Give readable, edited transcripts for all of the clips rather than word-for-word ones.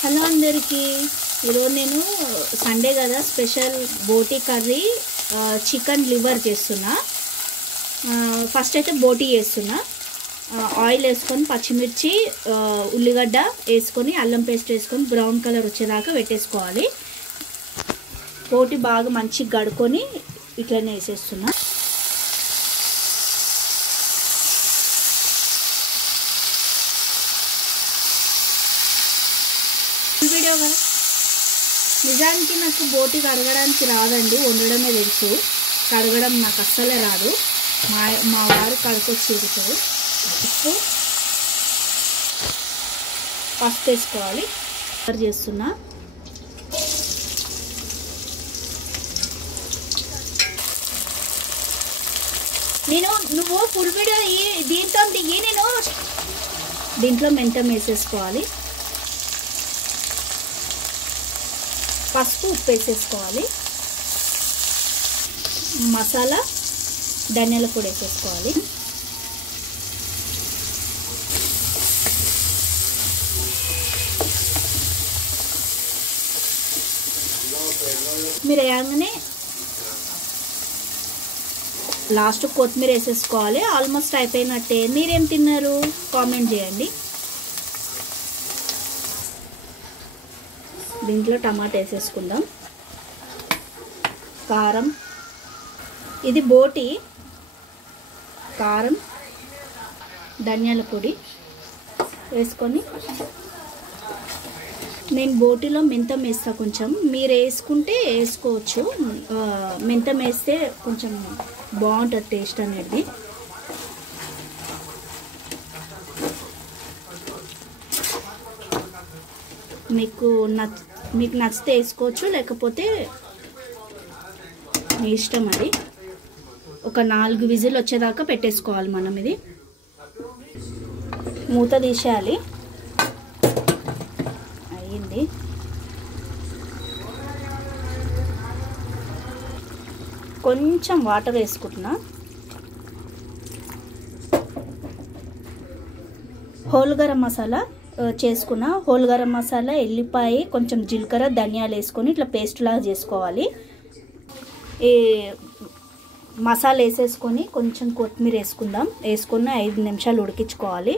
Hello అందరికీ, ఈరోజు నేను సండే కదా స్పెషల్ బోటీ కర్రీ చికెన్ లివర్ చేస్తున్నా. ఫస్ట్ అయితే బోటీ చేస్తున్నా. ఆయిల్ వేసుకొని పచ్చిమిర్చి ఉల్లిగడ్డ వేసుకొని అల్లం పేస్ట్ వేసుకొని బ్రౌన్ కలర్ వచ్చేదాకా పెట్టేసుకోవాలి. బోటీ బాగా మంచిగా గడుకొని ఇట్లనే వేసేస్తున్నా. వీడియో కదా, నిజానికి నాకు బోటీ కడగడానికి రాదండి, వండడమే తెలుసు. కడగడం నాకు అస్సలే రాదు. మా వారు కడుకొచ్చి ఇరుతారు. ఉప్పు పసుపు వేసుకోవాలి. చేస్తున్నా. నువ్వు ఫుల్ వీడియో దీంతో దిగి దీంట్లో మెంతం వేసేసుకోవాలి. పసుపు ఉప్పు వేసేసుకోవాలి. మసాలా ధనియాల పొడి వేసేసుకోవాలి. మీరు వేయగానే లాస్ట్ కొత్తిమీర వేసేసుకోవాలి. ఆల్మోస్ట్ అయిపోయినట్టే. మీరేం తిన్నారు కామెంట్ చేయండి. దీంట్లో టమాటా వేసేసుకుందాం. కారం, ఇది బోటి కారం, ధనియాల పొడి వేసుకొని, నేను బోటీలో మెంతం వేస్తా. కొంచెం మీరు వేసుకుంటే వేసుకోవచ్చు. మెంతం వేస్తే కొంచెం బాగుంటుంది టేస్ట్ అనేది. మీకు నచ్చితే వేసుకోవచ్చు, లేకపోతే మీ ఇష్టం. అది ఒక 4 విజిల్ వచ్చేదాకా పెట్టేసుకోవాలి మనం. ఇది మూత తీసేయాలి. అయ్యింది. కొంచెం వాటర్ వేసుకుంటున్నా. హోల్ గరం మసాలా చేసుకున్న. హోల్ గరం మసాలా, ఎల్లిపాయ, కొంచెం జీలకర్ర, ధనియాలు వేసుకొని ఇట్లా పేస్ట్ లాగా చేసుకోవాలి. ఈ మసాలా వేసేసుకొని కొంచెం కొత్తిమీర వేసుకుందాం. వేసుకుని 5 నిమిషాలు ఉడికించుకోవాలి.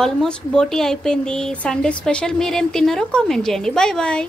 ఆల్మోస్ట్ బోటీ అయిపోయింది. Sunday special. మీరేం తిన్నారో కామెంట్ చేయండి. Bye bye.